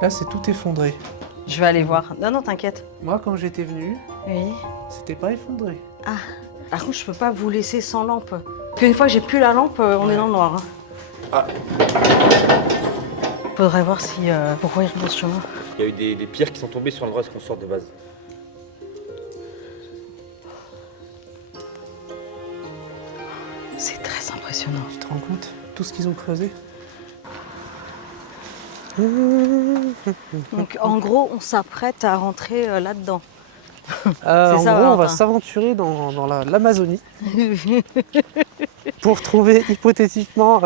Là, c'est tout effondré. Je vais aller voir. Non, non, t'inquiète. Moi, quand j'étais venu, Oui. c'était pas effondré. Ah, par contre, je peux pas vous laisser sans lampe. Parce qu'une fois que j'ai plus la lampe, on est dans le noir. Hein. Ah. Faudrait voir si pourquoi il rebrousse chemin. Il y a eu des pierres qui sont tombées sur l'endroit où on sort de base. C'est très impressionnant. Tu te rends compte? Tout ce qu'ils ont creusé? Donc, en gros, on s'apprête à rentrer là-dedans. En ça, gros, on va Valentin. s'aventurer dans l'Amazonie pour trouver hypothétiquement...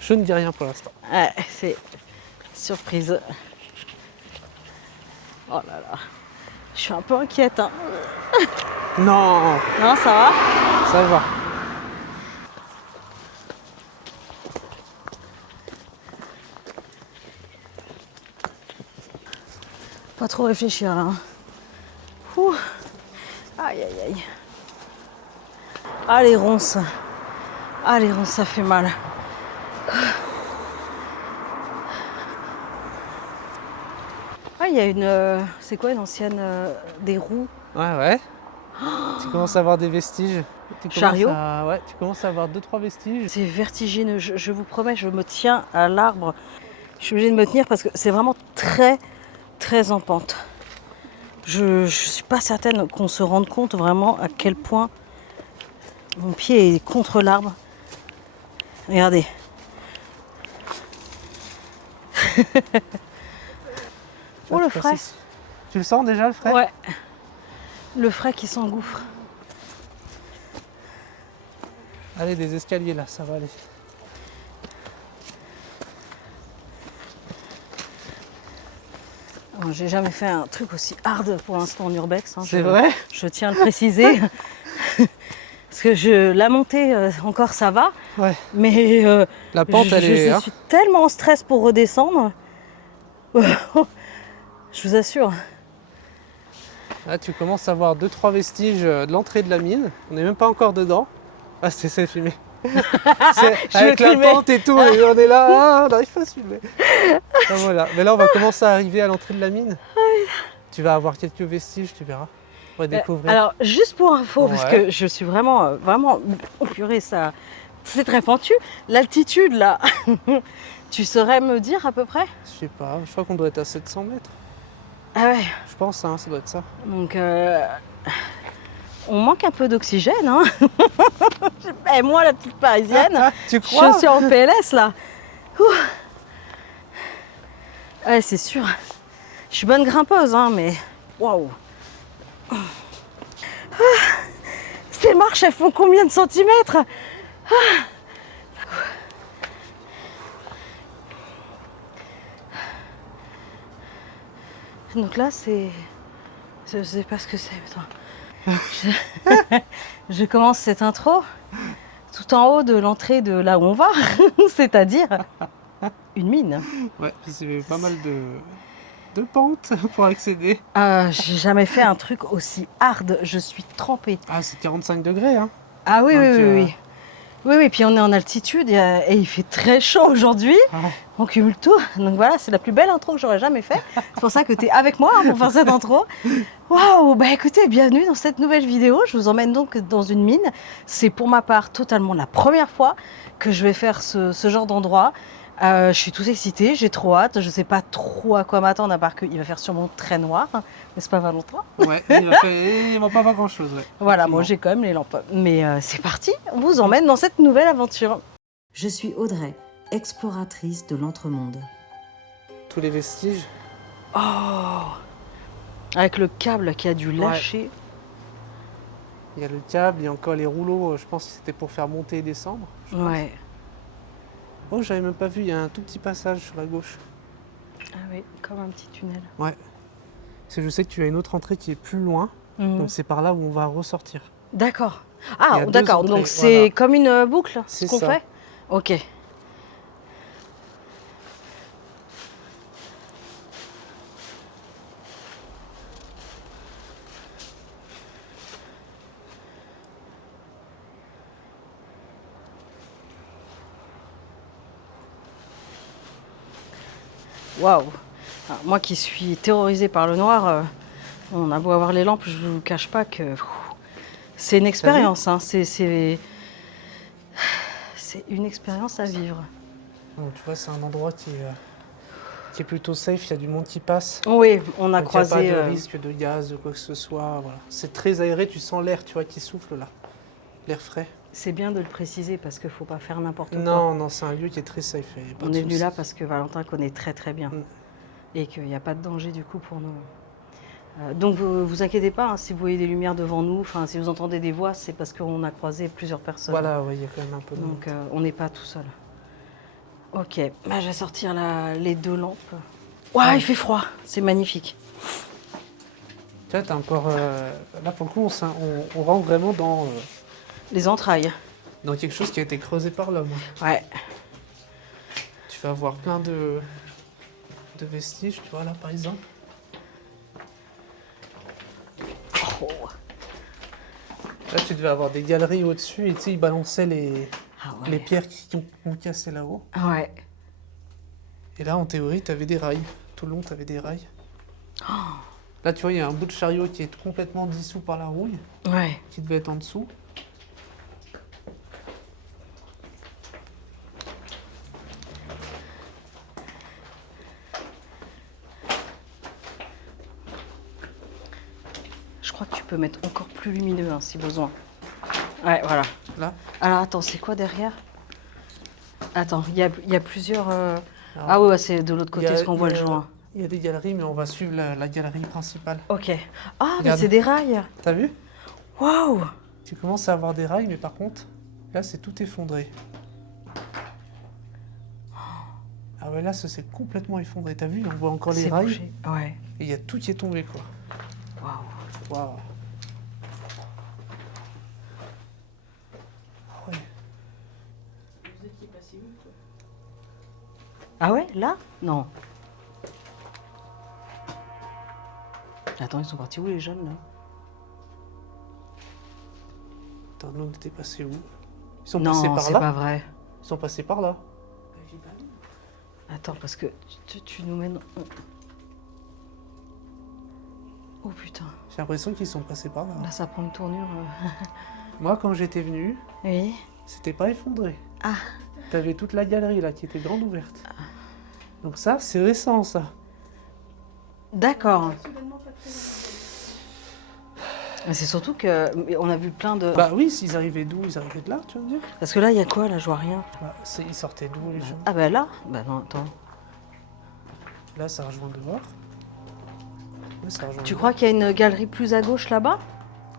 Je ne dis rien pour l'instant. Ouais, c'est surprise. Oh là là. Je suis un peu inquiète. Hein. Non, Non, ça va? ça va. Pas trop réfléchir là. Hein. Ouh. Aïe aïe aïe. Ah les ronces. Ah les ronces, ça fait mal. Ah, il y a une... c'est quoi une ancienne... des roues? Ouais. Tu commences à avoir des vestiges. Chariot? Ouais, tu commences à avoir 2-3 vestiges. C'est vertigineux, je vous promets, je me tiens à l'arbre. Je suis obligée de me tenir parce que c'est vraiment très, très en pente. Je suis pas certaine qu'on se rende compte vraiment à quel point mon pied est contre l'arbre. Regardez. Oh, le frais. Tu le sens déjà, le frais? Ouais. Le frais qui s'engouffre. Allez, des escaliers là, ça va aller. J'ai jamais fait un truc aussi hard pour l'instant en urbex. Hein. C'est vrai? Je tiens à le préciser. Parce que la montée, encore ça va. Ouais. Mais La pente, elle est... je suis tellement en stress pour redescendre. Je vous assure. Là, tu commences à voir 2-3 vestiges de l'entrée de la mine. On n'est même pas encore dedans. Ah, c'est filmé. Avec la pente et tout, et on est là, on n'arrive pas à se filmer. Ah, voilà. Mais là, on va commencer à arriver à l'entrée de la mine. Tu vas avoir quelques vestiges, tu verras. On va découvrir. Alors, juste pour info, parce Ouais. que je suis vraiment, oh purée, ça, c'est très pentu. L'altitude, là, tu saurais me dire à peu près? Je sais pas, je crois qu'on doit être à 700 mètres. Ah ouais. Je pense, hein, ça doit être ça. Donc, on manque un peu d'oxygène, hein. Et moi, la petite parisienne, Tu crois? je suis en PLS, là. Ouh. Ouais, c'est sûr. Je suis bonne grimpeuse, hein, mais waouh. Ah. Ces marches, elles font combien de centimètres? Ah. Donc là, c'est... Je sais pas ce que c'est. Je commence cette intro tout en haut de l'entrée de là où on va, c'est-à-dire une mine. Ouais, c'est pas mal de pentes pour accéder. J'ai jamais fait un truc aussi hard, je suis trempée. Ah, c'est 45 degrés, hein. Ah oui, Donc, oui. Oui, puis on est en altitude et il fait très chaud aujourd'hui. Ouais. On cumule tout. Donc voilà, c'est la plus belle intro que j'aurais jamais fait. C'est pour ça que tu es avec moi hein, pour faire cette intro. Waouh, bah écoutez, bienvenue dans cette nouvelle vidéo. Je vous emmène donc dans une mine. C'est pour ma part totalement la première fois que je vais faire ce genre d'endroit. Je suis toute excitée, j'ai trop hâte. Je sais pas trop à quoi m'attendre à part qu'il va faire sûrement très noir. N'est-ce pas Valentin? Ouais, il va pas voir grand-chose. Ouais. Voilà, moi j'ai quand même les lampes. Mais c'est parti, on vous emmène dans cette nouvelle aventure. Je suis Audrey, exploratrice de l'entremonde. Tous les vestiges. Oh, avec le câble qui a dû lâcher. Il y a le câble, il y a encore les rouleaux, je pense que c'était pour faire monter et descendre. je pense. Ouais. Oh, j'avais même pas vu, il y a un tout petit passage sur la gauche. Ah oui, comme un petit tunnel. Ouais. Parce que je sais que tu as une autre entrée qui est plus loin, donc c'est par là où on va ressortir. D'accord. Il y Ah, a deux d'accord. entrées, Donc c'est voilà. comme une boucle, ce C'est qu'on ça. fait. Ok. waouh. Alors, moi qui suis terrorisée par le noir, on a beau avoir les lampes, je ne vous cache pas que c'est une expérience. Hein. C'est une expérience à vivre. Donc, tu vois, c'est un endroit qui est plutôt safe, il y a du monde qui passe. Oui, on a Donc, croisé. il n'y a pas de risque de gaz, de quoi que ce soit. Voilà. C'est très aéré, tu sens l'air, tu vois, qui souffle là. L'air frais. C'est bien de le préciser parce qu'il ne faut pas faire n'importe quoi. Non, non, c'est un lieu qui est très safe. On est venu là parce que Valentin connaît très très bien. Mm. Et qu'il n'y a pas de danger du coup pour nous. Donc vous inquiétez pas, hein, si vous voyez des lumières devant nous, si vous entendez des voix, c'est parce qu'on a croisé plusieurs personnes. Voilà, oui, il y a quand même un peu de monde. Donc on n'est pas tout seul. Ok, bah, je vais sortir les 2 lampes. Ouah, il fait froid, c'est magnifique. Tu vois, t'as encore... là, pour le coup, on rentre vraiment dans Les entrailles. quelque chose qui a été creusé par l'homme. Ouais. Tu vas avoir plein de vestiges, tu vois, là, par exemple. Oh. Là, tu devais avoir des galeries au-dessus et tu sais, ils balançaient Ah ouais. les pierres qui ont cassé là-haut. Ouais. Et là, en théorie, tu avais des rails. Tout le long, tu avais des rails. Là, tu vois, il y a un bout de chariot qui est complètement dissous par la rouille, Ouais. qui devait être en dessous. Je crois que tu peux mettre encore plus lumineux si besoin. Ouais, voilà. Là. Alors attends, c'est quoi derrière? Attends, il y a plusieurs... Alors, Ah ouais, c'est de l'autre il y côté a- ce qu'on voit le joint. Il y a des galeries, mais on va suivre la galerie principale. Ok. Ah, mais Regarde. c'est des rails. T'as vu? Waouh. Tu commences à avoir des rails, mais par contre, là, c'est tout effondré. Ah ouais, là, ça s'est complètement effondré. T'as vu? On voit encore les C'est rails. bougé. Ouais. Et il y a tout qui est tombé, quoi. Waouh. Waouh. Ouais. Ah ouais, là? Non. Attends, ils sont partis où les jeunes là? Attends, nous, on était passés où? Ils sont Non, passés par c'est là? pas vrai. Ils sont passés par là. Attends, parce que tu nous mènes... Oh putain, J'ai l'impression qu'ils sont passés par là. là ça prend une tournure. Moi, quand j'étais venu, Oui. c'était pas effondré. Ah. T'avais toute la galerie là qui était grande ouverte. Donc ça, c'est récent ça. D'accord. Mais c'est surtout que on a vu plein de... Bah oui, s'ils arrivaient d'où? Ils arrivaient de là, tu veux me dire? Parce que là, il y a quoi? Là, je vois rien. Bah, ils sortaient d'où les gens? Ah bah là? Bah non, attends. Là, ça rejoint dehors. Là, ça rejoint Tu dehors. crois qu'il y a une galerie plus à gauche là-bas?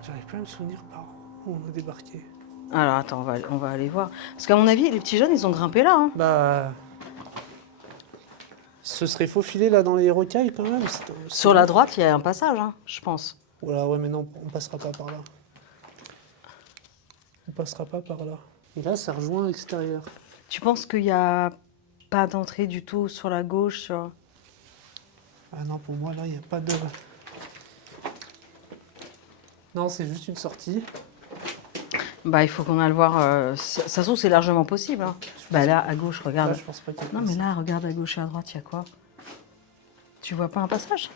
J'arrive plus à me souvenir par où on a débarqué. Alors attends, on va aller voir. Parce qu'à mon avis, les petits jeunes, ils ont grimpé là. Hein. Bah... Ce serait faufilé là dans les rocailles quand même. Sur la droite, il y a un passage, hein, je pense. Voilà, ouais, mais non, on passera pas par là. On passera pas par là. Et là, ça rejoint l'extérieur. Tu penses qu'il n'y a pas d'entrée du tout sur la gauche sur... Ah non, pour moi, là, il n'y a pas de... Non, c'est juste une sortie. Bah, il faut qu'on aille voir. Ça se trouve, c'est largement possible. Hein. Bah là, à gauche, regarde. Là, je pense pas qu'il y ait Non, de mais ça. là, regarde à gauche et à droite, il y a quoi? Tu vois pas un passage?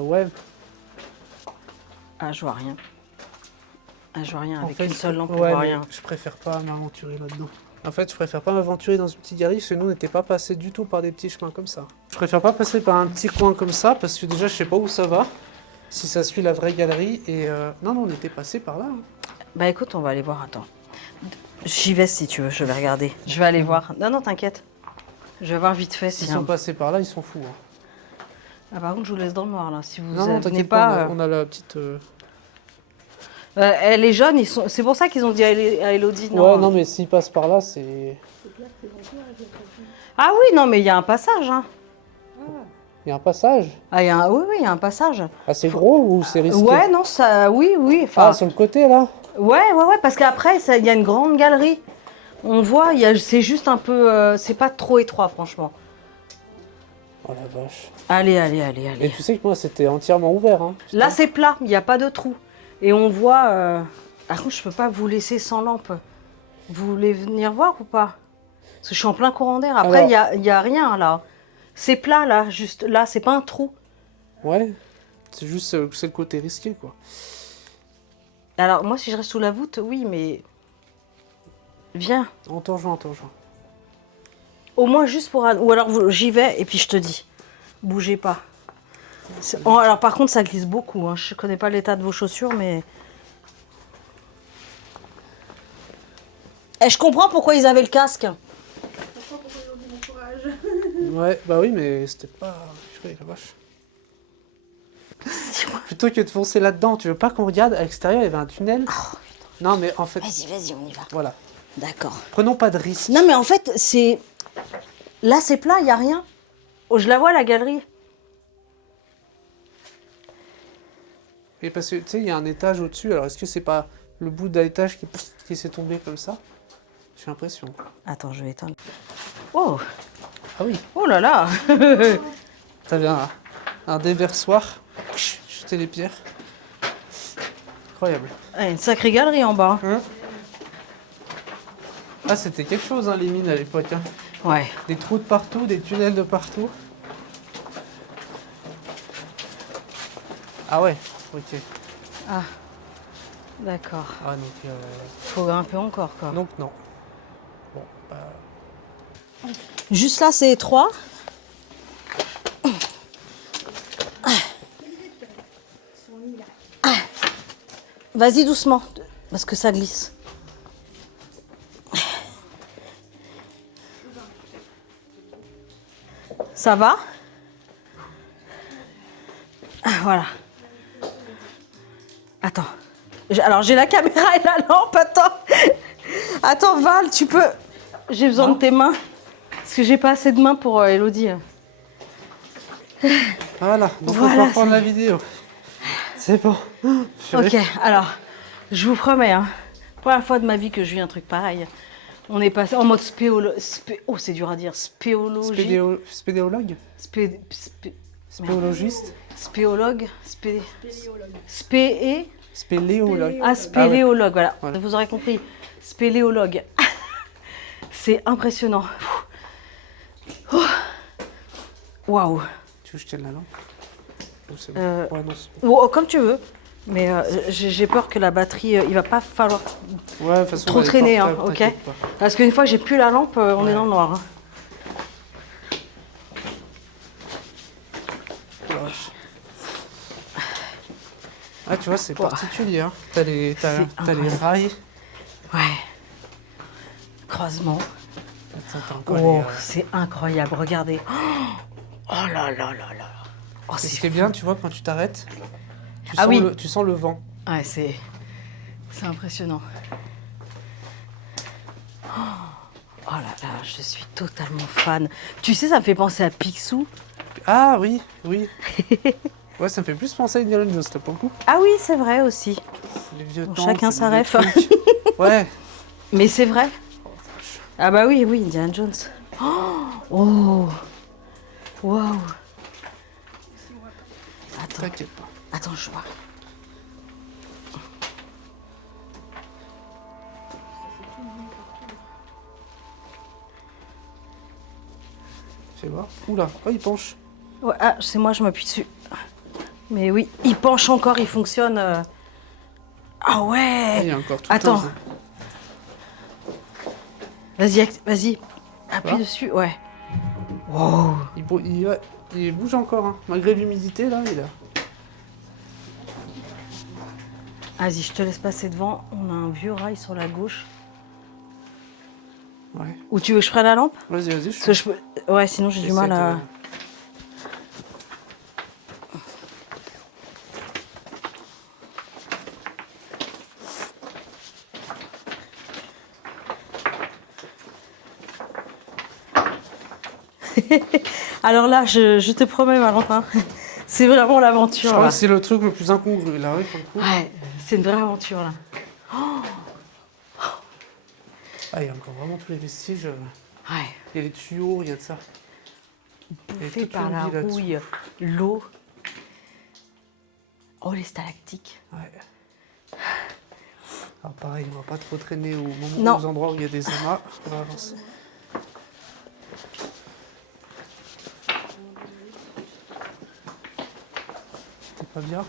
Ouais. Ah, je vois rien. Ah, je vois rien. En Avec fait, une seule lampe, on ouais, voit mais rien. je préfère pas m'aventurer là-dedans. En fait, je préfère pas m'aventurer dans une petite galerie parce que nous, on n'était pas passé du tout par des petits chemins comme ça. Je préfère pas passer par un petit coin comme ça parce que déjà, je sais pas où ça va. Si ça suit la vraie galerie. Et non, on était passé par là. Hein. Bah écoute, on va aller voir. Attends. J'y vais si tu veux, je vais regarder. Je vais aller voir. Non, non, t'inquiète. Je vais voir vite fait si... S'ils sont passés par là, ils sont fous. Hein. Ah, par contre, je vous laisse dans le noir là. Si vous Non, venez t'inquiète pas. pas, on a la petite. Les jeunes, c'est pour ça qu'ils ont dit à Elodie. Non. Ouais, non, mais s'ils passent par là, c'est. Ah oui, non, mais il y a un passage. Hein. Il y a un passage. Ah, oui, oui, il y a un passage. Ah, c'est gros ou c'est risqué? Ouais, non, ça, oui, oui. Enfin, Ah, sur le côté là? ouais, parce qu'après, il y a une grande galerie. On voit, c'est juste un peu, c'est pas trop étroit, franchement. Oh la vache. Allez. Et tu sais que moi, c'était entièrement ouvert. Hein. Là, c'est plat, il n'y a pas de trou. Et on voit, Par contre, je peux pas vous laisser sans lampe. Vous voulez venir voir ou pas? Parce que je suis en plein courant d'air. Après, il y a rien là. C'est plat là, juste là, c'est pas un trou. Ouais, c'est juste c'est le côté risqué, quoi. Alors, moi, si je reste sous la voûte, oui, mais. Viens. On te rejoint, on te rejoint. Au moins juste pour... Ou alors j'y vais et puis je te dis. Bougez pas. Oh, alors par contre ça glisse beaucoup. Hein. Je connais pas l'état de vos chaussures mais... Et je comprends pourquoi ils avaient le casque. Ouais, bah oui, mais c'était pas... Purée, la vache. Plutôt que de foncer là-dedans, tu veux pas qu'on regarde à l'extérieur, il y avait un tunnel. Non, mais en fait... Vas-y, on y va. Voilà. D'accord. Prenons pas de risques. Non mais en fait c'est... Là c'est plat, il y a rien. Oh, je la vois la galerie. Et parce que, tu sais, il y a un étage au-dessus, alors est-ce que c'est pas le bout d'un étage qui s'est tombé comme ça? J'ai l'impression. Attends, je vais éteindre. Oh, Ah oui, oh là là. t'avais un déversoir. Jeter les pierres. Incroyable. Une sacrée galerie en bas. Ah, c'était quelque chose, hein, les mines à l'époque. Hein. Ouais. Des trous de partout, des tunnels de partout. Ah ouais, ok. Ah, d'accord. Ah, donc... Faut grimper encore quoi. Donc non. Bon, bah... Juste là c'est étroit. Vas-y doucement, parce que ça glisse. Ça va? Voilà. Attends. Alors j'ai la caméra et la lampe, attends. Attends Val, tu peux... J'ai besoin de tes mains. Parce que j'ai pas assez de mains pour Elodie. Voilà, donc Voilà, on peut reprendre la vidéo. C'est bon. Ok, alors, je vous promets, hein, première fois de ma vie que je vis un truc pareil. On est passé en mode oh, c'est dur à dire. Spéologie. Spéléologue Spéologiste Spéologue. Spéologue. Spéléologue. Ah, spéléologue, voilà. Voilà. Vous aurez compris. Spéléologue. C'est impressionnant. Oh. Waouh. Tu veux que je tienne la lampe? Oh, c'est bon. Ouais, non, c'est Oh, comme tu veux. Mais j'ai peur que la batterie, il va pas falloir bon. Ouais, de toute façon, trop elle est traîner, hein, portable, ok? t'inquiète pas. Parce qu'une fois que j'ai plus la lampe, on est Ouais. dans le noir. Hein. Ah, tu vois, c'est Wow. particulier. Hein. T'as les incroyable. rails. Ouais. Croisement. Attends, t'as encore Oh, les, c'est incroyable, regardez. Oh là là là là. Oh, Et c'est ce qui est fou. bien, tu vois, quand tu t'arrêtes, Ah oui. tu sens le vent. Ouais, c'est impressionnant. Oh là là, je suis totalement fan. Tu sais, ça me fait penser à Picsou. Ah oui, oui. Ouais, ça me fait plus penser à Indiana Jones, là, pour le coup. Ah oui, c'est vrai aussi. Les vieux Bon, temps. chacun sa ref. Ouais. Mais c'est vrai. Ah bah oui, oui, Indiana Jones. Oh, waouh. Attends, T'inquiète pas. attends, je vois. Fais voir. Oula, oh, il penche. Ouais, ah, c'est moi, je m'appuie dessus. Mais oui, il penche encore, il fonctionne. Ah Ah, ouais. il y a encore tout Attends. un... Vas-y. Appuie Là dessus, ouais. Wow. Ouais, il bouge encore, hein. Malgré l'humidité, là, il a... Vas-y, je te laisse passer devant. On a un vieux rail sur la gauche. Ouais. Ou tu veux que je prenne la lampe? Vas-y, je Parce que je peux... Ouais, sinon j'ai du mal à... Alors là, je te promets, Valentin, c'est vraiment Je l'aventure. crois Là. que c'est le truc le plus incongru, là, oui, pour le coup. Ouais, c'est une vraie aventure là. Ah, il y a encore vraiment tous les vestiges. Ouais, Il y a les tuyaux, il y a de ça. Il y a bouffé toute par une la vie là-dessous. rouille, l'eau. Oh, les stalactiques. Ouais. Alors pareil, on va pas trop traîner Non. aux endroits où il y a des amas. On va avancer. T'es pas bien?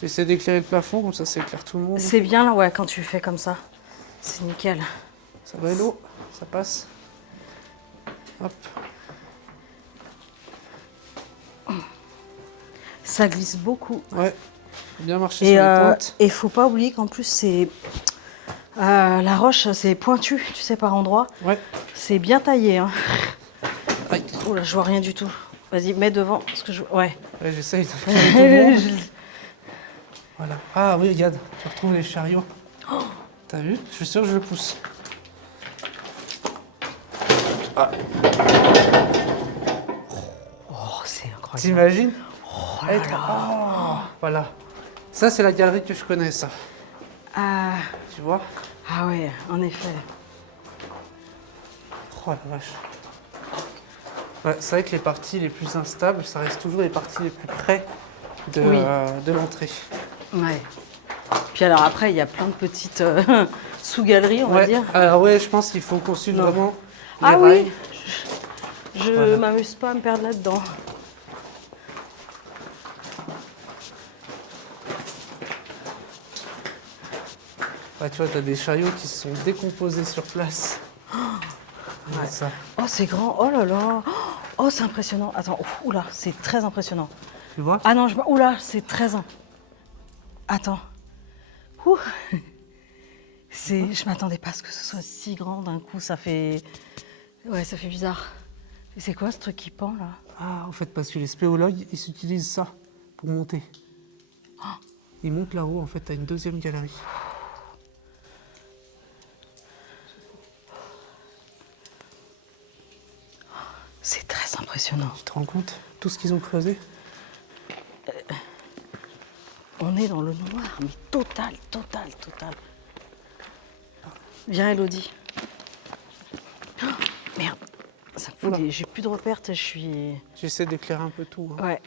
J'essaie d'éclairer le plafond, comme ça éclaire tout le monde. C'est bien là, ouais, quand tu fais comme ça. C'est nickel. Ça va l'eau? Ça passe? Hop. Ça glisse beaucoup. Ouais. Faut bien marcher Et sur les pentes. il faut pas oublier qu'en plus, c'est la roche, c'est pointu, tu sais, par endroits. Ouais. C'est bien taillé. Hein. Aïe. Oh là, je vois rien du tout. Vas-y, mets devant. Parce que je... Ouais. Ouais, j'essaye de faire tout le monde. Voilà. Ah oui, regarde, tu retrouves les chariots. T'as vu? Je suis sûr que je le pousse. Oh, c'est incroyable. T'imagines? Oh Eh, là là. oh, voilà. Ça, c'est la galerie que je connais, ça. Ah, Tu vois? ah ouais, en effet. Oh la vache. Ouais, c'est vrai que les parties les plus instables, ça reste toujours les parties les plus près de, Oui. de l'entrée. Ouais. Puis alors après, il y a plein de petites sous-galeries, on va Ouais, dire. alors ouais, je pense qu'il faut qu'on suive Non. vraiment les Ah rails. oui, je Voilà. m'amuse pas à me perdre là-dedans. Ouais, tu vois, t'as des chariots qui se sont décomposés sur place. Ouais, ça. Oh, c'est grand. Oh là là. Oh, c'est impressionnant. Attends, oula, c'est très impressionnant. Tu vois? Ah non, oula, c'est très... Attends. Ouh. Je m'attendais pas à ce que ce soit si grand d'un coup. Ça fait... Ouais, ça fait bizarre. Et c'est quoi ce truc qui pend, là? Ah, en fait, parce que les spéologues, ils utilisent ça pour monter. Ils montent là-haut, en fait, t'as une deuxième galerie. C'est très impressionnant. Tu te rends compte? Tout ce qu'ils ont creusé? On est dans le noir, mais total, total, total. Viens, Elodie. Oh, merde. Ça me fout Oula. j'ai plus de repères, je suis... J'essaie d'éclairer un peu tout. Hein. Ouais.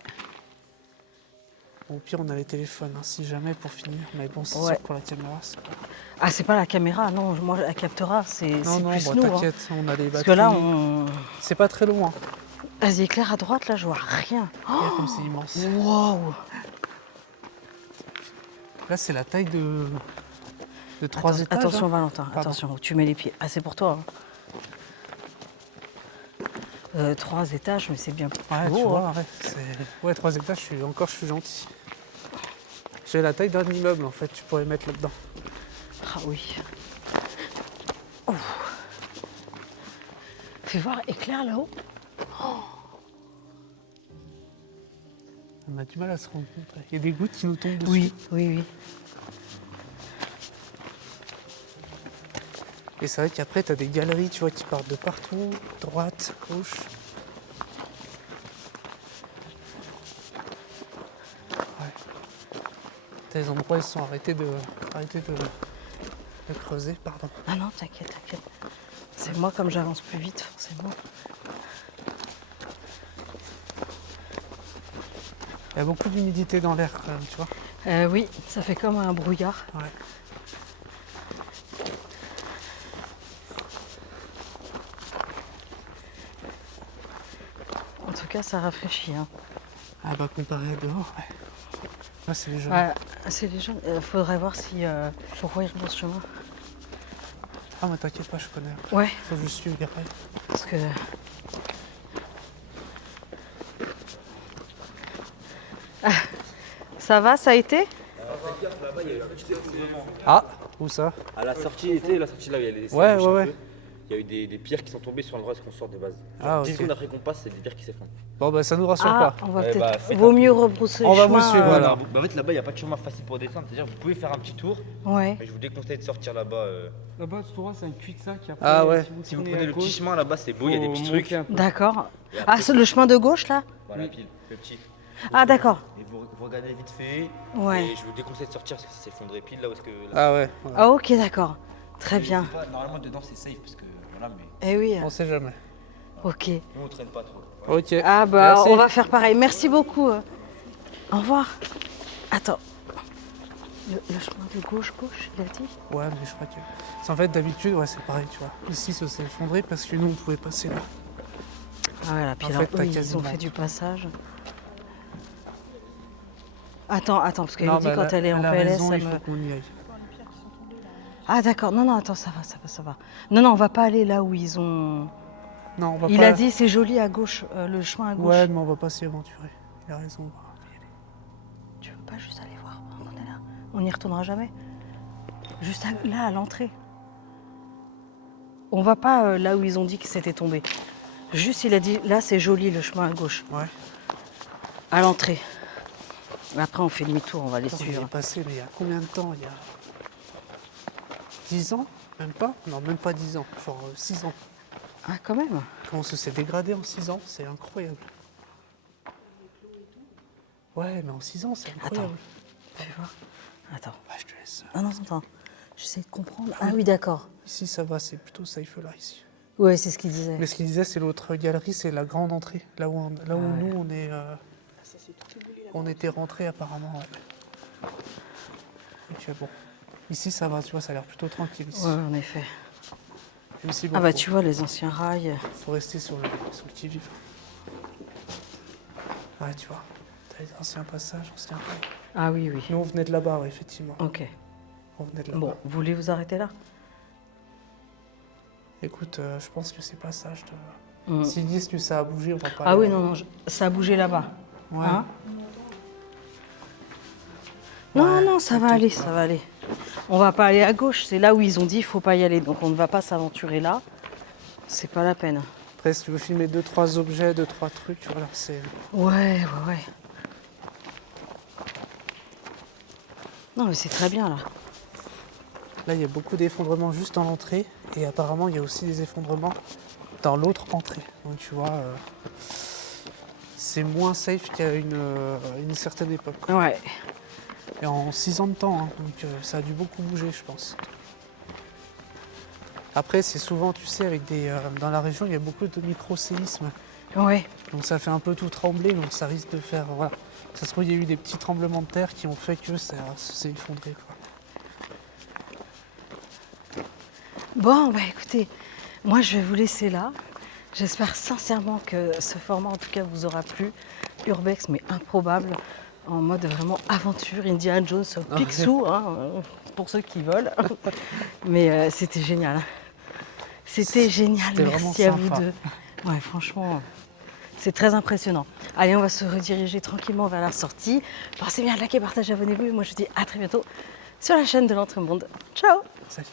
Bon, au pire, on a les téléphones, hein, si jamais, pour finir. Mais bon, c'est Ouais. sûr, pour la caméra, c'est pas... Ah, c'est pas la caméra, non. Moi, la captera, c'est Non, non, plus bon, nous. Hein. t'inquiète, on a les batteries. Parce que là, on... C'est pas très loin. Vas-y, éclaire à droite, là, je vois rien. Regarde comme c'est immense. Waouh. Là, c'est la taille de 3 étages. Attention, hein. Valentin, Pardon. attention, où tu mets les pieds. Ah, c'est pour toi. Hein. 3 étages, mais c'est bien plus Ouais, beau. tu hein. vois, ouais, ouais, 3 étages, je suis gentil. J'ai la taille d'un immeuble, en fait, tu pourrais mettre là-dedans. Ah oui. Oh. Fais voir, éclaire là-haut. On a du mal à se rendre compte. Il y a des gouttes qui nous tombent dessus. Oui, oui, oui. Et c'est vrai qu'après, tu as des galeries, tu vois, qui partent de partout, droite, gauche. Ouais. T'as des endroits, ils sont arrêtés de creuser, pardon. Ah non, t'inquiète, t'inquiète. C'est moi, comme j'avance plus vite, forcément. Il y a beaucoup d'humidité dans l'air, quand même, tu vois. Oui, ça fait comme un brouillard. Ouais. En tout cas, ça rafraîchit. Hein. Ah bah, comparé à dehors, ouais. Là, c'est les jeunes. Ouais, c'est les jeunes. Faudrait voir si pourquoi ils rebroussent chemin. Ah, mais t'inquiète pas, je connais. Ouais, Faut juste suivre les rails. parce que. Ah, ça va, ça a été? Ah, où ça? À la sortie, la sortie là où il y a les Ouais, bouches ouais, un ouais. peu, il y a eu des pierres qui sont tombées sur l'endroit où on sort de base. Ah, 10 ok. secondes après qu'on passe, c'est des pierres qui s'effondrent. Bon, bah, ça nous rassure Ah, pas. on va Eh peut-être. bah, faites Vaut un- mieux rebrousser On le va chemin. vous suivre, voilà. En fait, là-bas, il n'y a pas de chemin facile pour descendre. C'est-à-dire que vous pouvez faire un petit tour, Ouais. mais je vous déconseille de sortir là-bas. Là-bas, ce tour-là, c'est un cul-de-sac. Après, Ah ouais. Si vous prenez le petit chemin là-bas, c'est beau, il y a des petits trucs. D'accord. Et Ah, après, c'est le chemin de gauche là? Voilà, pile, le petit. Ah, d'accord. Et vous regardez vite fait. Ouais. Et je vous déconseille de sortir parce que ça s'effondrait pile là où est-ce que. Là. Ah ouais. Voilà. Ah, ok, d'accord. Très bien. Normalement, dedans, c'est safe parce que. Voilà, mais. Eh oui. On sait jamais. Ok. Nous, on traîne pas trop. Ok. Ah bah Merci. on va faire pareil. Merci beaucoup. Au revoir. Attends. Le chemin de gauche, il a dit? Ouais, mais je crois que. En fait, d'habitude, ouais, c'est pareil, tu vois. Ici, ça s'est effondré parce que nous, on pouvait passer là. Ah ouais, là, puis En alors, fait, t'as eux, ils quasiment ont fait tout. du passage. Attends, parce qu'elle Non, me dit mais quand elle est en a PLS, raison, ça il me... faut qu'on y aille. Ah d'accord, non, attends, ça va. Non, on va pas aller là où ils ont... Non, on va Il pas. a dit c'est joli à gauche, le chemin à gauche. Ouais, mais on va pas s'y aventurer. Il a raison. on va y aller. Tu veux pas juste aller voir pendant qu'on est là? On n'y retournera jamais. Juste là, à l'entrée. On va pas là où ils ont dit que c'était tombé. Juste, il a dit, là, c'est joli, le chemin à gauche. Ouais. À l'entrée. Après, on fait demi-tour, on va les Attends, il suivre. est passé, mais il y a combien de temps? Il y a 10 ans? Même pas? Non, même pas 10 ans. Genre 6 ans. Ah, quand même. Comment ça s'est dégradé en 6 ans? C'est incroyable. Ouais, mais en 6 ans, c'est incroyable. Fais voir. Attends. Ah, je te laisse. Ah non, attends. J'essaie de comprendre. Ah oui, d'accord. Ici, ça va, c'est plutôt safe là, ici. Ouais, c'est ce qu'il disait. Mais ce qu'il disait, c'est l'autre galerie, c'est la grande entrée. Là où, ouais. nous, on est. On était rentrés apparemment. Ouais. Ok, bon. Ici, ça va, tu vois, ça a l'air plutôt tranquille ici. Ouais, en effet. Même si, bon, Ah bah faut, tu vois, les anciens rails. faut rester sur le qui-vive. Ouais, tu vois. T'as les anciens passages, anciens rails. Ah oui, oui. Nous, on venait de là-bas, ouais, effectivement. Ok. On venait de là-bas. Bon, vous voulez vous arrêter là? Écoute, je pense que c'est pas ça. Mm. S'ils disent que ça a bougé, on va pas. Ah aller oui, là. non, ça a bougé là-bas. Ouais. Hein? Non, Ouais, non, ça va t'inquiète aller, pas. ça va aller. On va pas aller à gauche, c'est là où ils ont dit il faut pas y aller, donc on ne va pas s'aventurer là. C'est pas la peine. Après, si tu veux filmer 2-3 objets, 2-3 trucs, voilà, c'est. Ouais. Non, mais c'est très bien là. Là, il y a beaucoup d'effondrements juste dans l'entrée, et apparemment, il y a aussi des effondrements dans l'autre entrée. Donc, tu vois, c'est moins safe qu'à une certaine époque. Ouais. Et en 6 ans de temps, hein, donc ça a dû beaucoup bouger, je pense. Après, c'est souvent, tu sais, avec dans la région, il y a beaucoup de micro-séismes. Ouais. Donc ça fait un peu tout trembler, donc ça risque de faire. Voilà. Ça se trouve, il y a eu des petits tremblements de terre qui ont fait que ça s'est effondré, quoi. Bon, bah écoutez, moi je vais vous laisser là. J'espère sincèrement que ce format en tout cas vous aura plu. Urbex, mais improbable, en mode vraiment aventure, Indiana Jones, Picsou, hein, pour ceux qui veulent. Mais c'était génial. C'était génial, C'était vraiment merci à vous sympa. deux. Ouais, franchement, c'est très impressionnant. Allez, on va se rediriger tranquillement vers la sortie. Pensez bien à liker, partager, abonnez-vous. Et moi je vous dis à très bientôt sur la chaîne de l'Entremonde. Ciao! Salut.